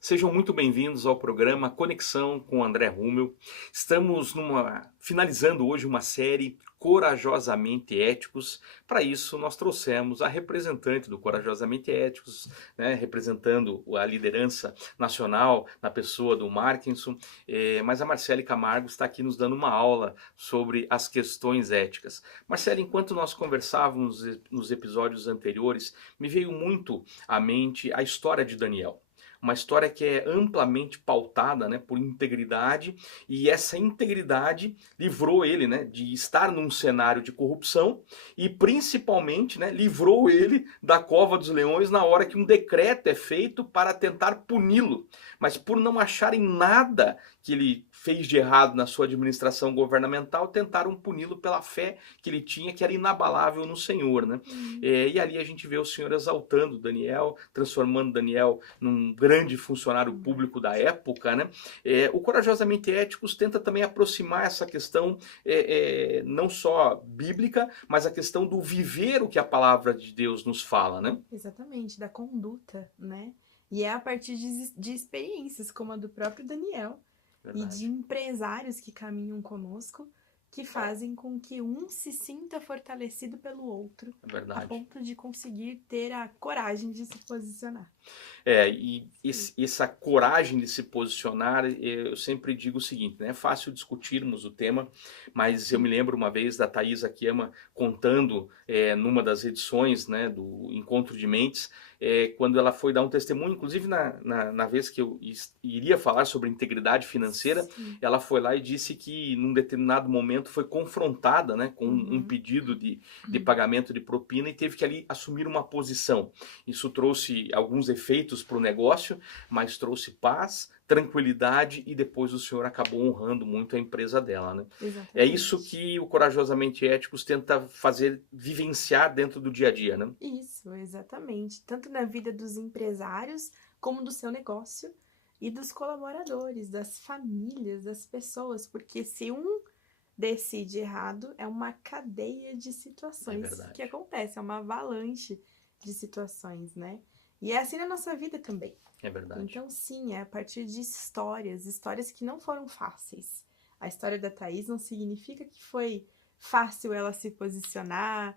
Sejam muito bem-vindos ao programa Conexão com André Rummel. Estamos finalizando hoje uma série Corajosamente Éticos. Para isso, nós trouxemos a representante do Corajosamente Éticos, né, representando a liderança nacional na pessoa do Markinson, mas a Marcele Camargo está aqui nos dando uma aula sobre as questões éticas. Marcele, enquanto nós conversávamos nos episódios anteriores, me veio muito à mente a história de Daniel. Uma história que é amplamente pautada, né, por integridade, e essa integridade livrou ele, né, de estar num cenário de corrupção e principalmente, né, livrou ele da cova dos leões na hora que um decreto é feito para tentar puni-lo. Mas por não acharem nada que ele fez de errado na sua administração governamental, tentaram puni-lo pela fé que ele tinha, que era inabalável no Senhor, né? E ali a gente vê o Senhor exaltando Daniel, transformando Daniel num grande funcionário público da época, né? O Corajosamente Éticos tenta também aproximar essa questão não só bíblica, mas a questão do viver o que a palavra de Deus nos fala, né? Exatamente, da conduta, né? E é a partir de experiências como a do próprio Daniel e de Verdade, empresários que caminham conosco, que fazem com que um se sinta fortalecido pelo outro, é a verdade. ponto de conseguir ter a coragem de se posicionar. Essa coragem de se posicionar, eu sempre digo o seguinte, né? É fácil discutirmos o tema, mas eu me lembro uma vez da Thaís Akiyama contando numa das edições, né, do Encontro de Mentes, quando ela foi dar um testemunho, inclusive na vez que eu iria falar sobre integridade financeira, Sim. ela foi lá e disse que num determinado momento foi confrontada, né, com um Uhum. pedido de pagamento de propina e teve que ali assumir uma posição. Isso trouxe alguns efeitos para o negócio, mas trouxe paz, tranquilidade e depois o senhor acabou honrando muito a empresa dela, né? É isso Exatamente. que o Corajosamente Éticos tenta fazer vivenciar dentro do dia a dia, né? Isso, exatamente. Tanto na vida dos empresários, como do seu negócio e dos colaboradores, das famílias, das pessoas, porque se um decide errado, é uma cadeia de É situações que verdade, acontece, é uma avalanche de situações, né? E é assim na nossa vida também. é verdade. Então, sim, é a partir de histórias, histórias que não foram fáceis. A história da Thaís não significa que foi fácil ela se posicionar,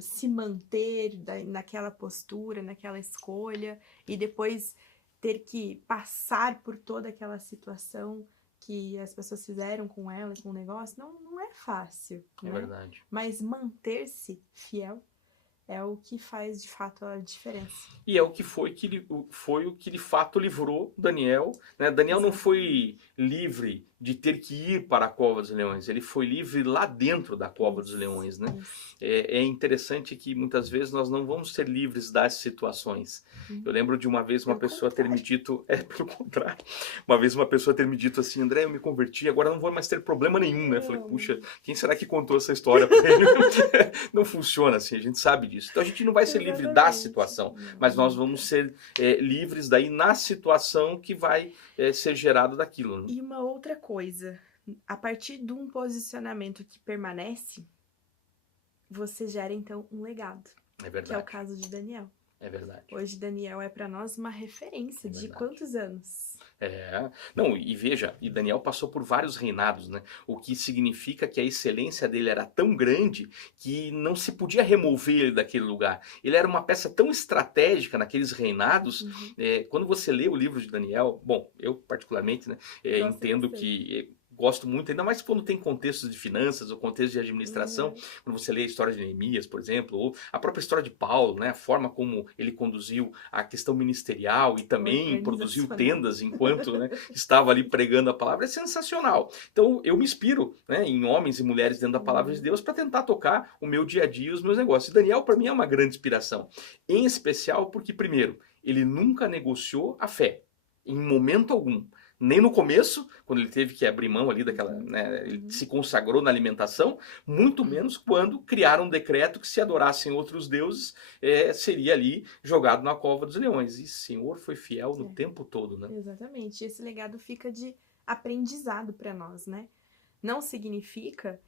se manter naquela postura, naquela escolha, e depois ter que passar por toda aquela situação que as pessoas fizeram com ela, com o negócio. Não, não é fácil, É né? verdade. Mas manter-se fiel é o que faz de fato a diferença. E é o que foi o que de fato livrou Daniel, né? Daniel não foi Exatamente. livre de ter que ir para a cova dos leões, ele foi livre lá dentro da cova dos Isso, leões, né? isso. É interessante que muitas vezes nós não vamos ser livres das situações. Eu Uhum. lembro de uma vez uma Pelo pessoa ter me contrário. dito, pelo contrário, uma vez uma pessoa ter me dito assim, André, eu me converti, agora não vou mais ter problema nenhum, né? Eu falei, puxa, Não, quem será que contou essa história para ele? Não funciona assim, a gente sabe disso. Então a gente não vai ser livre da exatamente. situação, Não, mas nós vamos nunca. ser livres daí na situação que vai ser gerado daquilo. Né? E uma outra coisa, a partir de um posicionamento que permanece, você gera então um legado, É que é o verdade, caso de Daniel. é verdade, Hoje Daniel é para nós uma é referência de verdade. quantos anos? Não, e veja, e Daniel passou por vários reinados, né? O que significa que a excelência dele era tão grande que não se podia remover ele daquele lugar. Ele era uma peça tão estratégica naqueles reinados. Uhum. Quando você lê o livro de Daniel, bom, eu particularmente, né, Gosto entendo bastante. que gosto muito, ainda mais quando tem contextos de finanças ou contexto de administração, Uhum. quando você lê a história de Neemias, por exemplo, ou a própria história de Paulo, né, a forma como ele conduziu a questão ministerial e também produziu Organizacional. tendas enquanto, né, estava ali pregando a palavra, é sensacional. Então eu me inspiro, né, em homens e mulheres dentro da palavra de Uhum. Deus para tentar tocar o meu dia a dia e os meus negócios. E Daniel para mim é uma grande inspiração, em especial porque primeiro, ele nunca negociou a fé em momento algum. Nem no começo, quando ele teve que abrir mão ali daquela, Uhum. né, ele Uhum. se consagrou na alimentação, muito menos quando criaram um decreto que se adorassem outros deuses, seria ali jogado na cova dos leões. E o Senhor foi fiel no É, tempo todo, né? exatamente. Esse legado fica de aprendizado para nós, né? Não significa,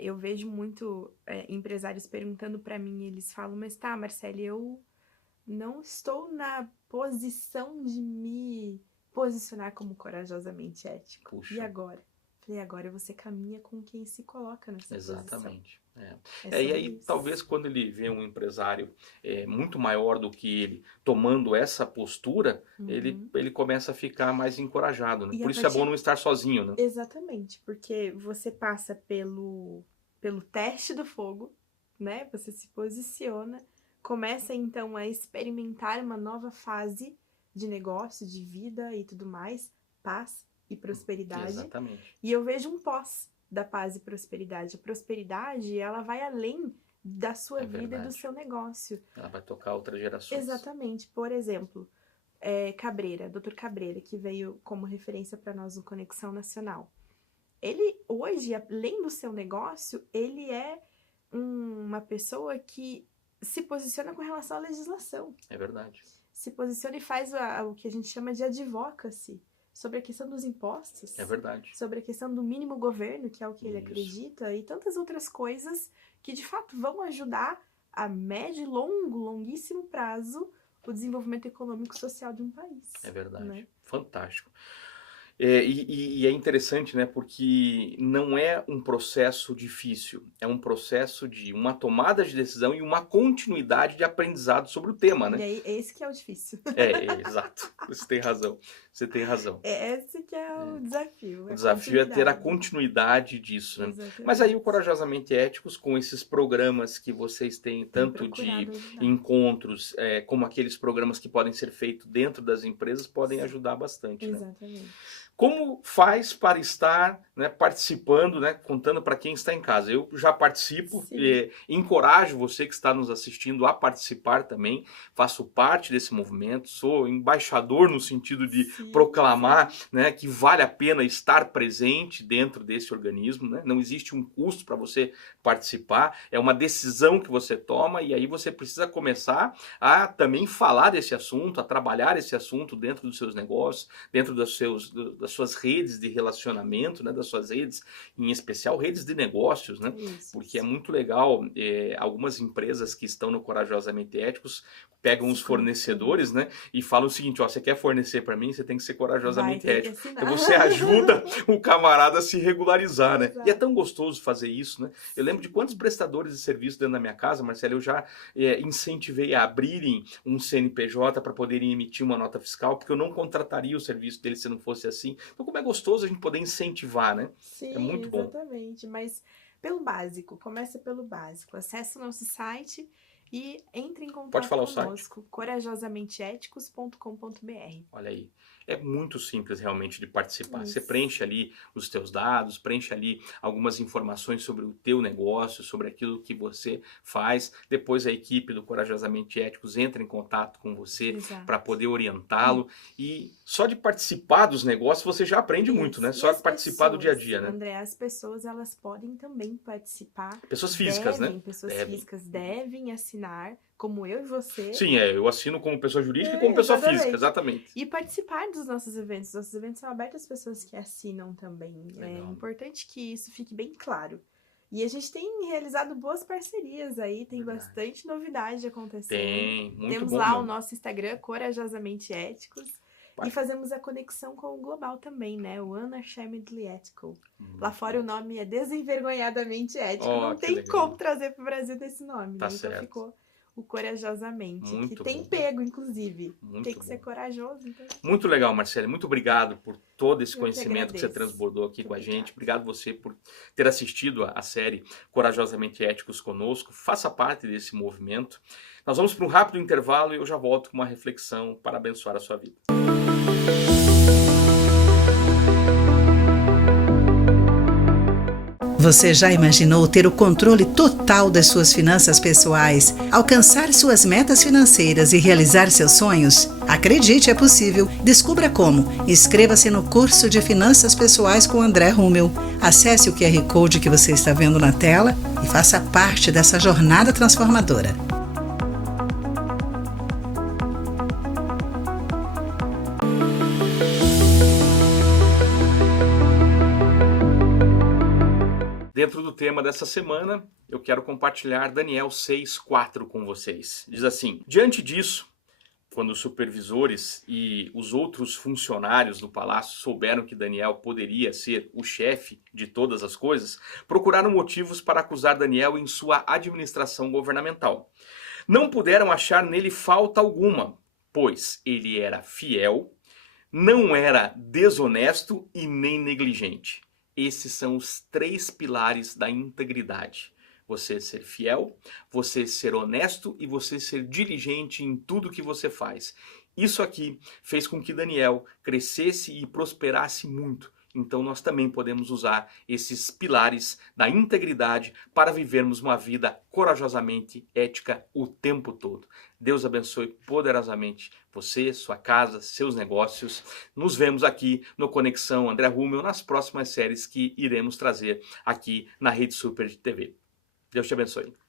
eu vejo muito empresários perguntando para mim, eles falam, mas tá, Marcele, eu não estou na posição de me posicionar como corajosamente ético. Puxa. E agora? Falei, agora você caminha com quem se coloca nessa posição. Exatamente. É E sobre aí, isso. talvez quando ele vê um empresário muito maior do que ele tomando essa postura, ele começa a ficar mais encorajado, né? E Por a isso é bom partir- não estar sozinho, né? Exatamente, porque você passa pelo teste do fogo, né? Você se posiciona, começa então a experimentar uma nova fase de negócio, de vida e tudo mais, paz e prosperidade. Exatamente. E eu vejo um pós da paz e prosperidade. A prosperidade, ela vai além da sua É vida e do verdade. seu negócio. Ela vai tocar outras gerações. Exatamente. Por exemplo, Cabreira, Dr. Cabreira, que veio como referência para nós no Conexão Nacional. Ele, hoje, além do seu negócio, ele é uma pessoa que se posiciona com relação à legislação. É verdade. Se posiciona e faz o que a gente chama de advocacy, sobre a questão dos impostos. É verdade. Sobre a questão do mínimo governo, que é o que ele Isso. acredita, e tantas outras coisas que, de fato, vão ajudar a médio e longuíssimo prazo o desenvolvimento econômico e social de um país. É verdade. Né? Fantástico. E é interessante, né? Porque não é um processo difícil, é um processo de uma tomada de decisão e uma continuidade de aprendizado sobre o tema, né? E aí, esse que é o difícil. Exato. Você tem razão. Você tem razão. Esse que é o desafio. O desafio é ter a continuidade disso, né? Exatamente. Mas aí o Corajosamente Éticos, com esses programas que vocês têm, tanto de encontros, como aqueles programas que podem ser feitos dentro das empresas, podem ajudar bastante. Exatamente. Né? Como faz para estar, né, participando, né, contando para quem está em casa? Eu já participo, encorajo você que está nos assistindo a participar também, faço parte desse movimento, sou embaixador no sentido de proclamar, né, que vale a pena estar presente dentro desse organismo, né? Não existe um custo para você participar, é uma decisão que você toma e aí você precisa começar a também falar desse assunto, a trabalhar esse assunto dentro dos seus negócios, dentro das suas redes de relacionamento, né, das suas redes, em especial redes de negócios, né? Porque é muito legal, algumas empresas que estão no Corajosamente Éticos pegam os fornecedores, né, e falam o seguinte, ó, você quer fornecer para mim, você tem que ser corajosamente ético. Então você ajuda o camarada a se regularizar, né? E é tão gostoso fazer isso, né? Eu lembro de quantos prestadores de serviço dentro da minha casa, Marcelo, eu já incentivei a abrirem um CNPJ para poderem emitir uma nota fiscal, porque eu não contrataria o serviço deles se não fosse assim. Então como é gostoso a gente poder incentivar, né? Sim, é muito bom. Exatamente, mas pelo básico, começa pelo básico. Acesse o nosso site e entre em contato conosco, corajosamenteéticos.com.br. Olha aí, é muito simples realmente de participar. Isso. Você preenche ali os teus dados, preenche ali algumas informações sobre o teu negócio, sobre aquilo que você faz. Depois a equipe do Corajosamente Éticos entra em contato com você para poder orientá-lo. E só de participar dos negócios você já aprende muito, né? Só de participar do dia a dia, né? André, as pessoas elas podem também participar. Pessoas físicas, né? Pessoas físicas devem assinar, como eu e você. Sim, eu assino como pessoa jurídica e como pessoa física, exatamente. E participar dos nossos eventos. Nossos eventos são abertos às pessoas que assinam também. Legal. É importante que isso fique bem claro. E a gente tem realizado boas parcerias aí, tem bastante novidade acontecendo. Tem, muito Temos bom lá mesmo. o nosso Instagram, Corajosamente Éticos. E fazemos a conexão com o global também, né? O Unashamedly Ethical. Lá fora o nome é Desenvergonhadamente Ético. Não tem como trazer para o Brasil desse nome. Tá né? Então ficou o Corajosamente, muito que tem bom. Pego, inclusive. Muito tem que ser corajoso. Então... Muito legal, Marcelo. Muito obrigado por todo esse conhecimento que você transbordou aqui com a gente. Obrigado você por ter assistido a série Corajosamente Éticos conosco. Faça parte desse movimento. Nós vamos para um rápido intervalo e eu já volto com uma reflexão para abençoar a sua vida. Você já imaginou ter o controle total das suas finanças pessoais, alcançar suas metas financeiras e realizar seus sonhos? Acredite, é possível. Descubra como. Inscreva-se no curso de Finanças Pessoais com André Rummel. Acesse o QR Code que você está vendo na tela e faça parte dessa jornada transformadora. Dentro do tema dessa semana, eu quero compartilhar Daniel 6:4 com vocês. Diz assim: diante disso, quando os supervisores e os outros funcionários do palácio souberam que Daniel poderia ser o chefe de todas as coisas, procuraram motivos para acusar Daniel em sua administração governamental. Não puderam achar nele falta alguma, pois ele era fiel, não era desonesto e nem negligente. Esses são os 3 pilares da integridade. Você ser fiel, você ser honesto e você ser diligente em tudo que você faz. Isso aqui fez com que Daniel crescesse e prosperasse muito. Então nós também podemos usar esses pilares da integridade para vivermos uma vida corajosamente ética o tempo todo. Deus abençoe poderosamente você, sua casa, seus negócios. Nos vemos aqui no Conexão André Rummel nas próximas séries que iremos trazer aqui na Rede Super de TV. Deus te abençoe.